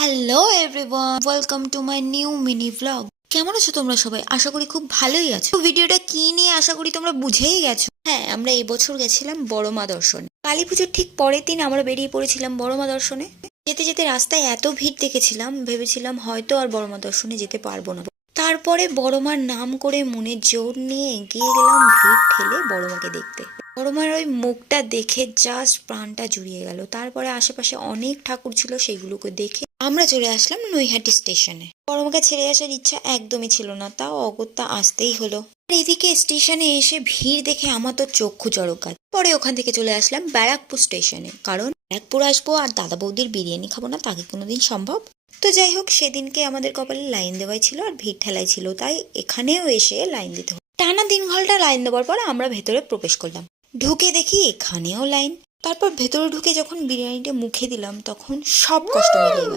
Hello everyone, welcome to my new mini blog. কেমন আছো তোমরা সবাই? আশা করি খুব ভালোই আছো। ভিডিওটা কি নিয়ে আশা করি তোমরা বুঝেই গেছো। হ্যাঁ, আমরা এই বছর গেছিলাম বড় মা দর্শনে। কালী পুজোর ঠিক পরের দিন আমরা বেরিয়ে পড়েছিলাম বড় মা দর্শনে। যেতে যেতে রাস্তায় এত ভিড় দেখেছিলাম, ভেবেছিলাম হয়তো আর বড় মা দর্শনে যেতে পারবো না। তারপরে বড় মার নাম করে মনে জোর নিয়ে এগিয়ে গেলাম ভিড় ঠেলে বড় মাকে দেখতে। বড় মার ওই মুখটা দেখে জাস্ট প্রাণটা জুড়িয়ে গেল। তারপরে আশেপাশে অনেক ঠাকুর ছিল, সেইগুলোকে দেখে আমরা চলে আসলাম নৈহাটি স্টেশনে। বড় মাকে ছেড়ে আসার ইচ্ছা একদমই ছিল না, তাও অগত্যা আসতেই হলো। আর এদিকে স্টেশনে এসে ভিড় দেখে আমার তো চক্ষু চড়ক। পরে ওখান থেকে চলে আসলাম ব্যারাকপুর স্টেশনে, কারণ ব্যারাকপুর আসবো আর দাদা বৌদির বিরিয়ানি খাবো না তা কি কোনোদিন সম্ভব? তো যাই হোক, সেদিনকে আমাদের কপালে লাইন দেওয়াই ছিল আর ভিড় ঠেলাই ছিল, তাই এখানেও এসে লাইন দিতে হলো। টানা 3 ঘন্টা লাইন দেওয়ার পর আমরা ভেতরে প্রবেশ করলাম। ঢুকে দেখি এখানেও লাইন। তারপর ভেতরে ঢুকে যখন বিরিয়ানিটা মুখে দিলাম তখন সব কষ্ট মিলিয়ে গেল।